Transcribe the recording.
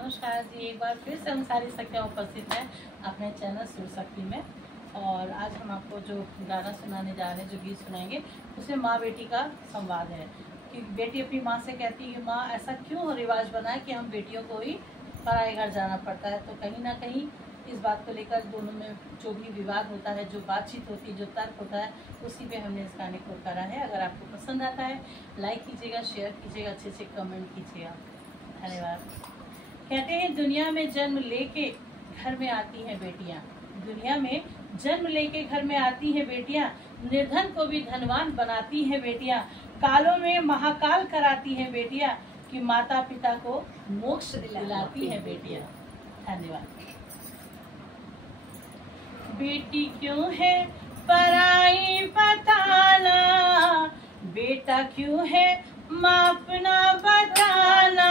नमस्कार जी, एक बार फिर से हम सारी शक्तियाँ उपस्थित हैं अपने चैनल सुर शक्ति में। और आज हम आपको जो गाना सुनाने जा रहे हैं, जो गीत सुनाएंगे, उसमें माँ बेटी का संवाद है कि बेटी अपनी माँ से कहती है कि माँ ऐसा क्यों रिवाज बना है कि हम बेटियों को ही पराए घर जाना पड़ता है। तो कहीं ना कहीं इस बात को लेकर दोनों में जो भी विवाद होता है, जो बातचीत होती है, जो तर्क होता है, उसी पे हमने इस गाने को करा है। अगर आपको पसंद आता है लाइक कीजिएगा, शेयर कीजिएगा, अच्छे से कमेंट कीजिएगा। धन्यवाद। कहते हैं दुनिया में जन्म लेके घर में आती हैं बेटियां, दुनिया में जन्म लेके घर में आती हैं बेटियां, निर्धन को भी धनवान बनाती हैं बेटियां, कालों में महाकाल कराती हैं बेटियां, कि माता पिता को मोक्ष दिलाती हैं बेटियां। धन्यवाद। बेटी क्यों है पराई बताना, बेटा क्यों है माँ अपना बताना,